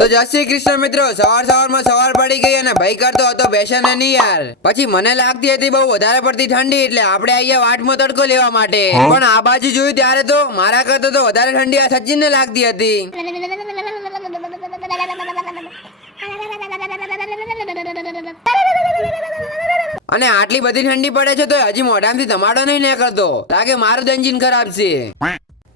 તો જય શ્રી કૃષ્ણ મિત્રો, સવારમાં સવાર પડી ગઈ અને ભાઈ કરતો હતો બેસન નહીં યાર. પછી મને લાગતી હતી બહુ વધારે પડતી ઠંડી, એટલે આપણે અહીંયા વાટમાં તડકો લેવા માટે. પણ આ બાજુ જોયું ત્યારે તો મારા કરતો તો વધારે ઠંડી આ સચિનને લાગતી હતી. અને આટલી બધી ઠંડી પડે છે તો હજી મોઢામાંથી ધમાડો નહીં નીકળતો, લાગે મારું જ એન્જિન ખરાબ છે.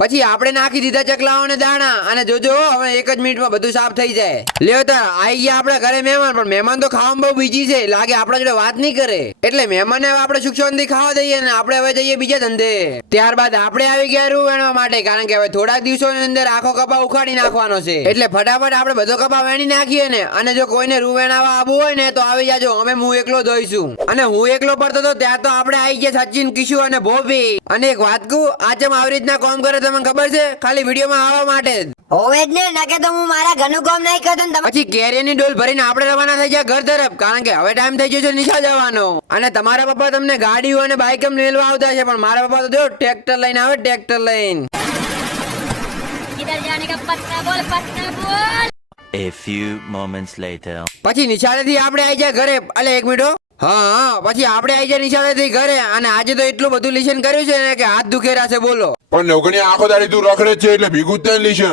પછી આપણે નાખી દીધા ચકલાઓને દાણા અને જોજો હવે 1 જ મિનિટમાં બધું સાફ થઈ જાય. લ્યો તો આવી ગયા આપણા ઘરે મહેમાન, પણ મહેમાન તો ખાવામાં બહુ બીજી છે, લાગે આપણા જોડે વાત નહીં કરે. એટલે મહેમાનને હવે આપણે સુખ શાંતિ ખાવા દઈએ અને આપણે હવે જઈએ બીજા ધંધે. ત્યારબાદ આપણે આવી ગયા રૂ વેણવા માટે, કારણ કે હવે થોડાક દિવસોની અંદર આખો કપા ઉખાડી નાખવાનો છે. એટલે ફટાફટ આપણે બધો કપા વેણી નાખીએ ને. અને જો કોઈને રૂ વેણાવા આવવું હોય ને તો આવી જાજો, અમે હું એકલો દોઈશું. અને હું એકલો પડતો તો ત્યાં તો આપણે આવી ગયા સચિન, કિશુ અને ભોપી. અને એક વાત કહું, આજે આવી રીતના કામ કરે તમને ખબર છે? ખાલી વિડીયોમાં આવવા માટે જ. હોવે જ ને, નકે તો હું મારા ઘરનું કામ નહીં કરતો ને. પછી કેરીની ડોલ ભરીને આપણે રવાના થઈ ગયા ઘર તરફ, કારણ કે હવે ટાઈમ થઈ ગયો છે નિશા જવાનો. અને તમારા પપ્પા તમને ગાડીઓ અને બાઇક મેળવા આવતા છે, પણ મારા પપ્પા તો જો ટ્રેક્ટર લઈને આવે, ટ્રેક્ટર લઈને. કિધર જાને કા પત્તા બોલ. A few moments later. પછી નિશાળેથી આપણે આવી જાય ઘરે. અલે 1 મિનિટ. હા, પછી આપણે આવી જાય નિશાળેથી ઘરે. અને આજે તો એટલું બધું લેશન કર્યું છે ને કે હાથ દુખેરા છે બોલો. પણ નવગણી આખો દાડી તું રખડે છે એટલે ભેગું જ થાય લેશન.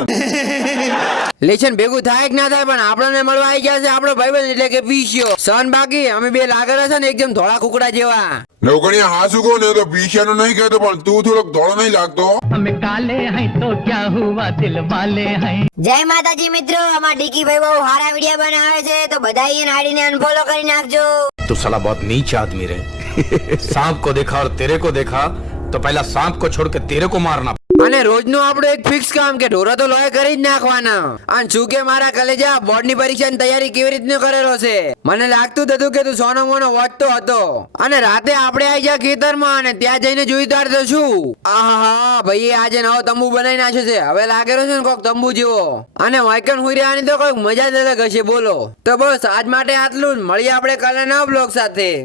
લેશન ભેગું થાય કે ના થાય, પણ આપણને મળવા આવી ગયા છે આપણો ભાઈબંધ એટલે કે પીસ્યો. સન બાકી અમે બે લાગેલા છે ને એકદમ ધોળા કુકડા જેવા. નવગણી હા શું કહું ને તો પીછાનું નહીં કહેતો, પણ તું થોડોક ધોળો નહીં લાગતો. हम काले हैं तो क्या हुआ दिल वाले हैं. જય માતાજી મિત્રો, અમાર ડીકી ભાઈ બહુ સારા વિડિયો બનાવે છે, તો બધા એને આડીને અનફોલો કરી નાખજો. तू साला बहुत नीच आदमी रे. सांप को देखा और तेरे को देखा तो पहला सांप को छोड़ के तेरे को मारना. અને રોજનું આપણું એક ફિક્સ કામ કે ઢોરા તો લોહી કરી જ નાખવાના. અને શું કે મારા કલેજા બોર્ડની પરીક્ષાની તૈયારી કેવી રીતનો કરેલો છે? મને લાગતું હતું કે તું સોનો મોનો વાંચતો હતો. અને રાતે આપણે આવી ગયા ખેતરમાં અને ત્યાં જઈને જોઈ તાર તો શું, આહા ભાઈ આજે નવો તંબુ બનાવી નાખ્યો છે. હવે લાગેલો છે ને કોક તંબુ જેવો. અને વાયકન હુઈ રહ્યાની તો કોઈક મજા જ અલગ હશે બોલો. તો બસ આજ માટે આટલું જ. મળીએ આપણે કાલે નવા બ્લોગ સાથે.